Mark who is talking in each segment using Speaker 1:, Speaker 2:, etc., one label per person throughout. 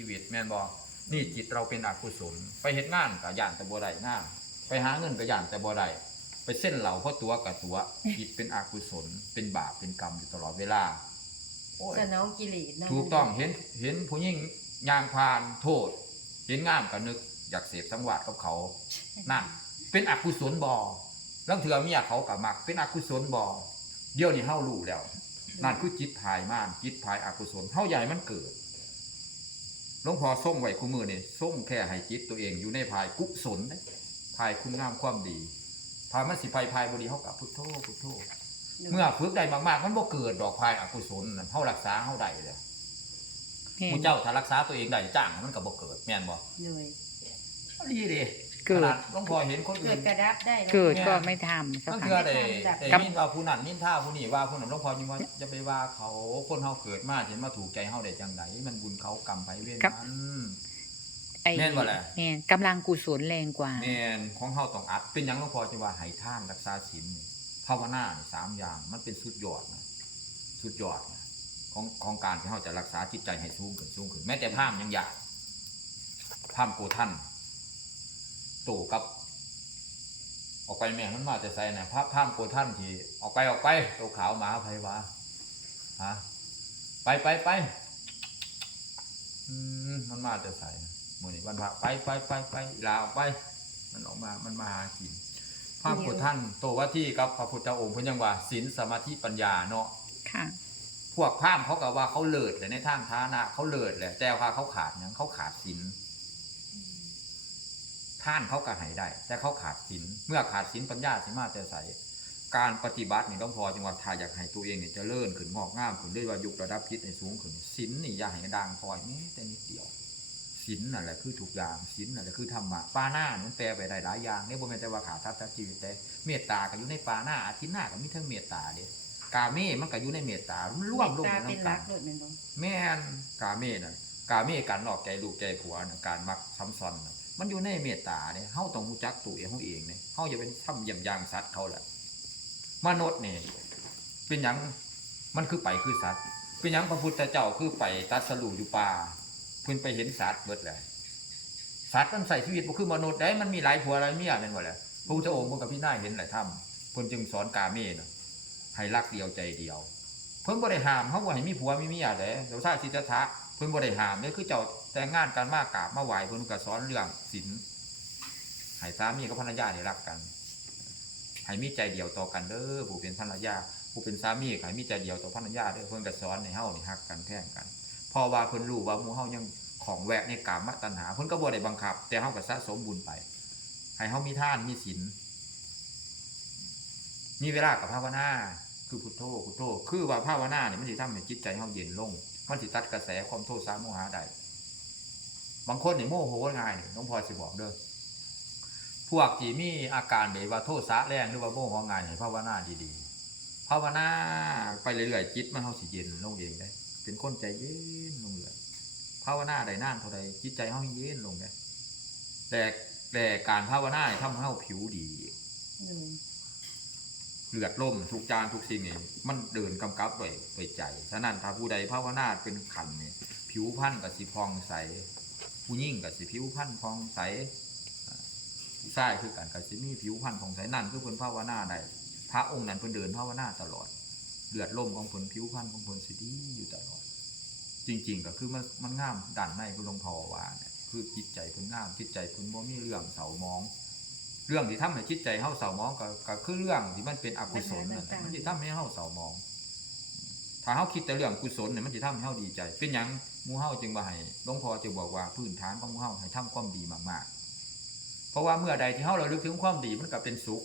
Speaker 1: ชีวิตแม่นบ่นี่จิตเราเป็นอกุศลไปเฮ็ดงานก็ย่านแต่บ่ได้งานไปหาเงินก็ย่านแต่บ่ได้ไปเส้นเหล่าเพราะตัวกับตัวจิตเป็นอกุศลเป็นบาปเป็นกรรมอยู่ตลอดเวลาโอ้ย
Speaker 2: สนองกิเลสเนาะ
Speaker 1: ถูกต้องเห็นเห็นผู้หญิงยางพานโทษ เห็นงามก็นึก อยากเสพสังวาสกับเขานั่นเป็นอกุศลบ่ลังเถื่อเมียเขากับมัก เป็นอกุศลบ่เดี๋ยวนี้เฮารู้แล้ว นั่นคือจิตภายม่านจิตภายอกุศลเฮาใหญ่มันเกิด หลวงพ่อส่งไว้คู่มือนี่ส่งแค่ให้จิตตัวเองอยู่ในภายกุศลนะภายคุณงามความดีภายมันสิภายภายบ่ดีเฮากับพุทโธพุทโธเมื่อฝึกได้มากๆ มันบ่เกิดดอกภายอกุศลนั่นเฮารักษาเฮาได้เลย
Speaker 3: แม่น
Speaker 1: ผู้เจ้าถ้ารักษาตัวเองได้จ้างมันก็บ่เกิดแม่นบ่
Speaker 2: เลย
Speaker 1: ดีเด้
Speaker 3: เกิ
Speaker 1: ข
Speaker 3: ด
Speaker 1: นาหลวงพ่อเห็นคน
Speaker 2: เกิ
Speaker 1: อื่
Speaker 2: ด
Speaker 1: น
Speaker 2: กระดับได้นะ
Speaker 3: เกิด
Speaker 1: เนี่ย
Speaker 3: ก็ไม่ทำเจ้า
Speaker 1: ต้อง
Speaker 3: ค่ะ
Speaker 1: เทื่อได้
Speaker 2: ดับ
Speaker 1: ได้
Speaker 3: กับ
Speaker 1: ยินว่าผู้นั้นนินท่าผู้นี้ว่าผู้นั้นหลวงพ่อยังว่าจะไปว่าเขาคนเฮาเกิดมาเห็นมาถูกใจเฮาได้จังไดมันบุญเขากรรมไผเวร
Speaker 3: กับ
Speaker 1: มัน
Speaker 3: ไอ้
Speaker 1: แม่นบ่ล่ะ
Speaker 3: แม่นกำลังกุศลแรงกว่า
Speaker 1: แม่นของเฮาต้องอัดเป็นหยังหลวงพ่อจะว่าให้ทานรักษาศีลนี่ภาวนานี่สามอย่างมันเป็นสุดยอดนะสุดยอดนะของของการที่เฮาจะรักษาจิตใจให้สูงขึ้นสูงขึ้นแม้แต่พราหมณ์ยังอยากพราหมณ์โกท่านโตกับ ออกไปแม่มันมาแต่ใส่น่ะพระพราหมณ์โกท่านที่ออกไปออกไปตัวขาวหมาไผวะฮะไปไปไปอืมมันมาแต่ใส่มื้อนี้วันพระไปไปไปไปลาออกไป มันออกมามันมาหากินพระพุทธท่านโตว่าที่กับพระพุทธองค์เพิ่นยังว่าศีลสมาธิปัญญาเนาะ
Speaker 3: ค่ะ
Speaker 1: พวกพราหมณ์เขาก็ว่าเขาเลิศเลยในทางฐานะเขาเลิศแหละแต่ว่าเขาขาดหยังเขาขาดศีล ท่านเขาก็ให้ได้ แต่เขาขาดศีลเมื่อขาดศีลปัญญาสิมาแต่ใสการปฏิบัตินี่ต้องพอจังหวัดถ้าอยากให้ตัวเองเนี่ยเจะเลื่อนขึ้นงอกงามขึ้นด้วยว่ายุคระดับจิตในสูงขึ้นศีลนี่อย่าให้ดังพลอยแม้แต่นิดเดียวศีลนั่นแหละคือทุกอย่างศีลนั่นแหละคือธรรมะปาหน้านี่มันแปลไปได้หลายอย่างเนี่ยบ่แม่นแต่ว่าขาดทัศนชีวิตแต่เมตตาก็อยู่ในปาหน้าอาทิตย์หน้าก็มีทั้งเมตตาเด้กาเมมันก็อยู่ในเมตตามันร่วมลง
Speaker 2: ตา
Speaker 1: ใน
Speaker 2: เป็น
Speaker 1: น้ำ
Speaker 2: รั
Speaker 1: กั
Speaker 2: ก
Speaker 1: น
Speaker 2: โลดแม่นบ่
Speaker 1: แม่นกาเมน่ะกาเมการนอกใจลูกใจผัวน่ะการมักซ้ำซ้อนน่ะ มันอยู่ในเมตตาเนี่ยเฮาต้องรู้จักตัวเองเฮาเองเนี่ยเฮาอย่าเป็นทำเยี่ยมยางสัตว์เขาแหละมนุษย์เนี่ยเป็นหยังมันคือไปคือสัตว์ เป็นหยังพระพุทธเจ้าคือไปตัดสรุอยู่ป่าเพิ่นไปเห็นสัตว์เบิดเลยสัตว์มันใส่ชีวิตบ่คือมนุษย์ได้มันมีหลายผัวหลายเมียแม่นบ่แหละพระพุทธองค์เพิ่นกับพี่นายเห็นหลายถ้ำเพิ่นจึงสอนกาเมนะให้รักเดียวใจเดียว เพิ่นบ่ได้ห้ามเขาบ่ให้มีผัวมีเมียเด้เดี๋ยวชาติสิทธะ เพิ่นบ่ได้หามเด้คือเจ้าแต่งงานกันมากราบมาไหวเพิ่นก็สอนเรื่องศีลให้สามีกับภรรยานี่รักกันให้มีใจเดียวต่อกันเด้อผู้เป็นภรรยาผู้เป็นสามีให้มีใจเดียวต่อภรรยาเด้อเพิ่นก็สอนให้เฮานี่ฮักกันแท่งกันพราะว่าเพิ่นรู้ว่าหมู่เฮายังของแวะในกามตัณหาเพิ่นก็บ่ได้บังคับ แต่เฮาก็สะสมบุญไป ให้เฮามีทานมีศีลมีเวลากับภาวนาคือพุทโธพุทโธคือว่าภาวนาเนี่ยมันสิทำให้จิตใจเฮาเย็นลง มันสิตัดกระแสความโทษสาโมหะได้บางคนเนี่โมโหง่ายเนี่ยน้องพลอยสิบอกเด้อพวกที่มีอาการแบบว่าโทษสะแรงหรือว่าโมโหง่ายให้ภาวนาดีๆภาวนาไปเรื่อยๆจิตมันเฮาสิเย็นลงเองได้ เป็นคนใจเย็นลงเลยภาวนาได้นานเท่าใดจิตใจเฮาเย็นลงได้แต่แต่การภาวนาเนี่ยทำให้เฮาผิวดี
Speaker 2: เลื
Speaker 1: อดล่มทุกจานทุกสิ่งนี่มันเดินกำกับด้วยด้วยใจ ฉะนั้นถ้าผู้ใดภาวนาเป็นขันนี่ผิวพรรณกับสีพองใส ผู้ยิ่งกับสีผิวพรรณพองใสผู้ชายคือกันกับสีมีผิวพรรณพองใสนั่นคือเพิ่นภาวนาได้พระองค์นั้นเพิ่นเดินภาวนาตลอด เลือดล่มของเพิ่นผิวพรรณของเพิ่นสิดีอยู่ตลอด จริง ๆ ก็คือมันมันงามด้านในคือหลวงพ่อว่าเนี่ยคือจิตใจเพิ่นงามจิตใจเพิ่นบ่มีเรื่องเศร้าหมอง เรื่องที่ทำให้จิตใจเฮาเศร้าหมองก็ก็คือเรื่องที่มันเป็นอกุศลนั่นแหละมันสิทำให้เฮาเศร้าหมอง ถ้าเฮาคิดแต่เรื่องกุศลเนี่ยมันสิทำให้เฮาดีใจ เป็นหยังหมู่เฮาจึงว่าให้หลวงพ่อจึงบอกว่าพื้นฐานของหมู่เฮาให้ทำความดีมากๆ เพราะว่าเมื่อใดที่เฮาระลึกถึงความดีมันก็เป็นสุข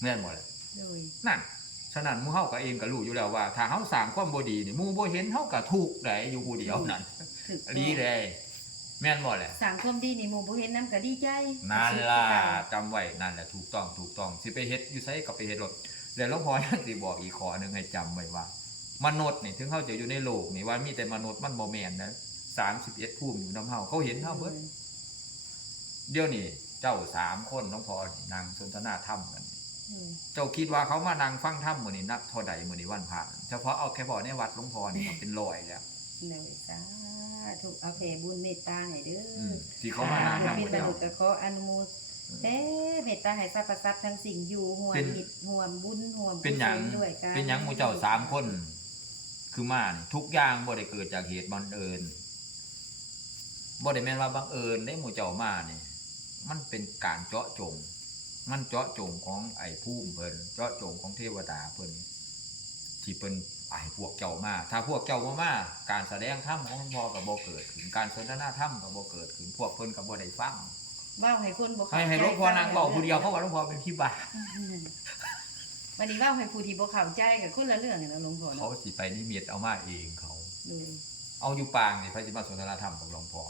Speaker 1: แม่นบ่ล่ะ
Speaker 2: เลย
Speaker 1: นั่นฉะนั้นหมู่เฮาก็เองก็รู้อยู่แล้วว่า ถ้าเฮาสร้างความบ่ดีนี่หมู่บ่เห็นเฮาก็ทุกข์ได้อยู่ผู้เดียวนั่น
Speaker 2: ถึก
Speaker 1: ดีเลย แม่นบ่แหละ
Speaker 2: สั่งความดีนี่หมู่บ่เห็นนำก็ดีใจ
Speaker 1: นั่นล่ะจำไว้นั่นแหละถูกต้องถูกต้องสิไปเฮ็ดอยู่ไสก็ไปเฮ็ดรถแล้วหลวงพ่อยังสิบอกอีกข้อหนึงให้จำไว้ว่ามนุษย์นี่ถึงเขาจะอยู่ในโลกนี่ว่ามีแต่มนุษย์มันบ่แม่นนะ31ภูมิอยู่นำเฮาเขาเห็นเฮาเบิดเดี๋ยวนี้เจ้าสามคนหลวงพ่อนี่นั่งสนทนาธรรมกัน
Speaker 2: เลย
Speaker 1: เจ้าคิดว่าเขามานั่งฟังธรรมมื้อนี้นับเท่าใดมื้อนี้วันผ่านเฉพาะเอาแค่บ่ในวัดหลวงพ่อนี่ก็เป็นร้อยแล้ว
Speaker 2: เลยสาธุเอาแผ่บุญเมตตาให้เด้อ
Speaker 1: อื
Speaker 2: อ
Speaker 1: มที่เขามานาน
Speaker 2: ลูก
Speaker 1: นำ
Speaker 2: มี
Speaker 1: หมด
Speaker 2: ต
Speaker 1: แล้ว
Speaker 2: ลุกก็ขออนุโมทเด้เมตตาให้สรรพสัตว์ทั้งสิ่งอยู่ห่วม
Speaker 1: เป็น
Speaker 2: มิตรห่วมบุญห่วม
Speaker 1: เป็นหยัง
Speaker 2: กุศลด้วยกัน
Speaker 1: เป็นหยังหมู่เจ้าสามคน คือมานี่ทุกอย่างบ่ได้เกิดจากเหตุบังเอิญบ่ได้แม่นว่าบังเอิญได้หมู่เจ้ามานี่มันเป็นการเจาะจง มันเจาะจงของไอ้ภูมิเพิ่นเจาะจงของเทวดาเพิ่นที่เพิ่น ไอ้พวกเจ้ามา ถ้าพวกเจ้าบ่มาการแสดงธรรมของหลวงพ่อก็บ่เกิดขึ้นการสนทนาธรรมก็บ่เกิดขึ้นพวกเพิ่นก็บ่ได้ฟัง
Speaker 2: เว้าให้คนบ่เข้า
Speaker 1: ให้ให้หลวงพ่อนั่งเว้าผู้เดียวเพราะว่าหลวงพ่อเป็นพี่บ้า
Speaker 2: วันนี้เว้าให้ผู้ที่บ่เข้าใจก็คนละเรื่องกันนะหลวงพ่อ
Speaker 1: เขา
Speaker 2: เนาะ
Speaker 1: สิไปนิมิตเอามาเองเขา
Speaker 2: เลย
Speaker 1: เอาอยู่ปางนี่พระสิมาสนทนาธรรมกับหลวงพ่อ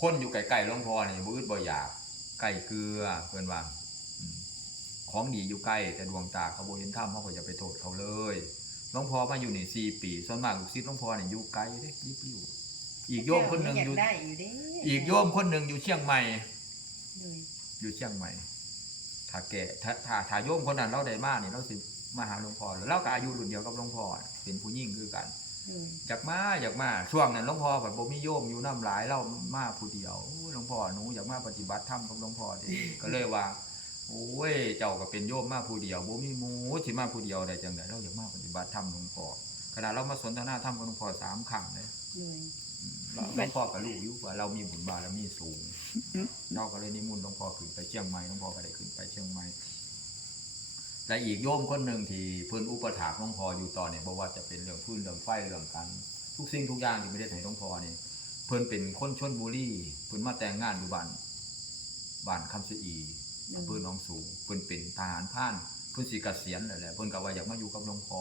Speaker 1: คนอยู่ไกลๆหลวงพ่อนี่บ่อึดบ่อยากใกล้เกลือเพิ่นว่าอืมของดีอยู่ใกล้แต่ดวงตาเขาบ่เห็นธรรมเขาก็จะไปโทษเขาเลย หลวงพ่อมาอยู่นี่4ปี ส่วนมากลูกศิษย์หลวงพ่อนี่อยู่ไกลเด้ยิบอยู่อีกโยมคนหนึงอยู่า
Speaker 2: กได้อยู่เด้
Speaker 1: อีกโยมคนหนึงอยู่เชียงใหม่
Speaker 2: เลย
Speaker 1: อยู่เชียงใหม่ ถ้าแก่ถ้าถ้าถ้าโยมคนนั้นเราได้มานี่เราสิมาหาหลวงพ่อแล้วเราก็อายุรุ่นเดียวกับหลวงพ่อเป็นผู้หญิงคือกัน
Speaker 2: เลย
Speaker 1: อยากมาอยากมาช่วงนั้นหลวงพ่อแบบบ่มีโยมอยู่น้ำหลายเรามาผู้เดียวโอ้ยหลวงพ่อหนูอยากมาปฏิบัติธรรมกับหลวงพ่อเดิก็เลยว่า โอ้ย เจ้าก็เป็นโยมมาผู้เดียวบ่มีหมู่สิมาผู้เดียวได้จังได๋เราอยากมาปฏิบัติธรรมหลวงพ่อขณะเรามาสนทนาธรรมกับหลวงพ่อสามครั้งเลย
Speaker 2: เลย
Speaker 1: อืมเราหลวงพ่อก็รู้อยู่ว่าเรามีบุญบารมีสูงเราก็เลยนิมนต์หลวงพ่อขึ้นไปเชียงใหม่หลวงพ่อก็ได้ขึ้นไปเชียงใหม่และอีกโยมคนหนึ่งที่เพิ่นอุปถากหลวงพ่ออยู่ตอนนี้บ่ว่าจะเป็นเรื่องพื้นเรื่องไฟเรื่องกัน ทุกสิ่งทุกอย่างที่ไม่ได้ให้หลวงพ่อนี่เพิ่นเป็นคนชนบุรีเพิ่นมาแต่งงานอยู่บ้านบ้านคำสะอี อำเภอหนองสูงเพิ่นเป็นทหารพรานเพิ่นสิเกษียณแล้วแหละเพิ่นก็ว่าอยากมาอยู่กับหลวงพ่อ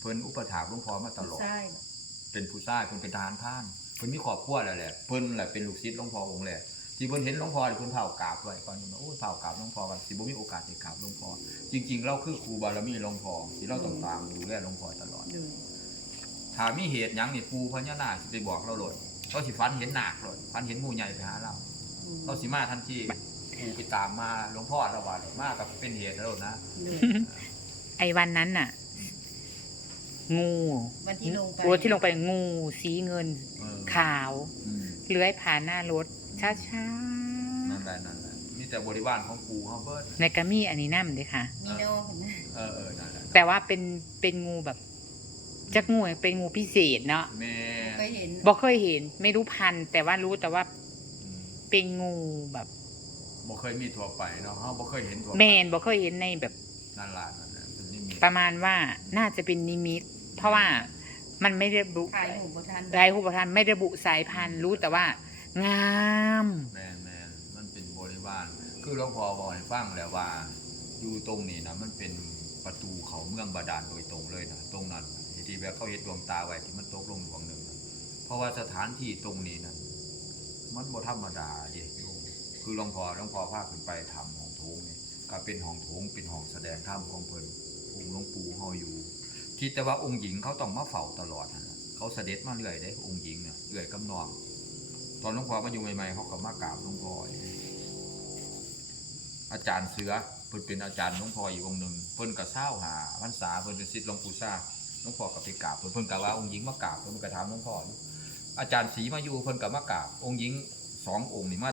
Speaker 1: เพิ่นอุปถากหลวงพ่อมาตลอด
Speaker 2: ใช่
Speaker 1: เป็นผู้ชายเพิ่นเป็นทหารพรานเพิ่นมีครอบครัวแล้วแหละเพิ่นแหละเป็นลูกศิษย์หลวงพ่อองค์แรกที่เพิ่นเห็นหลวงพ่อนี่เพิ่นเผากราบไว้ก่อนโอ้ยเผากราบหลวงพ่อกันสิบ่มีโอกาสได้กราบหลวงพ่อจริง ๆ เราคือครูบารมีหลวงพ่อที่เราต้องตามดูแลหลวงพ่อตลอด
Speaker 2: เลย
Speaker 1: ถ้ามีเหตุหยังนี่ปูพญานาคสิไปบอกเราโลดเราสิฟันเห็นนาคโลดฟันเห็นงูใหญ่ไปหาเรา
Speaker 2: อืม
Speaker 1: เราสิมาทันที ปูไปตามมาหลวงพ่อเราว่าเลยมากับเป็นเหตุแล้วนะ
Speaker 2: เลย
Speaker 3: ไอ้วันนั้นน่ะ งู
Speaker 2: วันที่ลงไป
Speaker 3: ตัวที่ลงไปงูสีเงิน
Speaker 1: เออ
Speaker 3: ขาว
Speaker 1: อืม
Speaker 3: เลื้อยผ่านหน้ารถช้า
Speaker 1: นั่นแหละนั่นแหละมีแต่บริวารของปูเขาเบิด
Speaker 3: ๆในกระมี่อันนี้น้ำเลยค่ะ
Speaker 2: มีโนเห็นไหม
Speaker 1: เออเออนั่นแหละ
Speaker 3: แต่ว่าเป็นเป็นงูแบบจักงูเป็นงูพิเศษเนาะ
Speaker 1: แม่
Speaker 2: เคยเห็น
Speaker 3: บอกเคยเห็น ไม่รู้พันธุ์แต่ว่ารู้แต่ว่า
Speaker 1: อืม
Speaker 3: เป็นงูแบบ
Speaker 1: บ่เคยมีทั่วไปเนาะเฮาบ่เคยเห็นทั่วไป
Speaker 3: แมนบอกเคยเห็นในแบบ
Speaker 1: นั่นล่ะนั่นแหละเป็นนิมิต
Speaker 3: ประมาณว่าน่าจะเป็นนิมิต เพราะว่ามันไม่ได้ระบุ
Speaker 2: ขายหูบ่ทัน
Speaker 3: รายหูปทานไม่ระบุสายพันธุ์รู้แต่ว่า งาม
Speaker 1: แม่นแม่นมันเป็นบริวารคือหลวงพ่อบอกให้ฟังแล้วว่า อยู่ตรงนี้นะมันเป็นประตูเขาเมืองบาดาลโดยตรงเลยนะตรงนั้นน่ะที่แบบเขาเฮ็ดดวงตาไว้ที่มันตกลงดวงหนึ่งน่ะเพราะว่าสถานที่ตรงนี้นั้นมันบ่ธรรมดาเด้โยม คือหลวงพ่อหลวงพ่อพาขึ้นไปทำห้องโถงนี่ก็เป็นห้องโถงเป็นห้องแสดงธรรมของเพิ่นองค์หลวงปู่เฮาอยู่คิดแต่ว่าองค์หญิงเขาต้องมาเฝ้าตลอดนะเขาเสด็จมาเรื่อยเด้องค์หญิงน่ะเรื่อยกำนองตอนหลวงพ่อมาอยู่ใหม่ๆเขาก็มากราบหลวงพ่ออาจารย์เสือเพิ่นเป็นอาจารย์หลวงพ่ออีกองค์หนึ่งเพิ่นก็เศร้าหาพรรษาเพิ่นเป็นศิษย์หลวงปู่ซ่าหลวงพ่อก็ไปกราบเพิ่นเพิ่นก็ว่าองค์หญิงมากราบเพิ่นก็ถามหลวงพ่ออยู่อาจารย์ศรีมาอยู่เพิ่นก็มากราบองค์หญิงสององค์นี่มา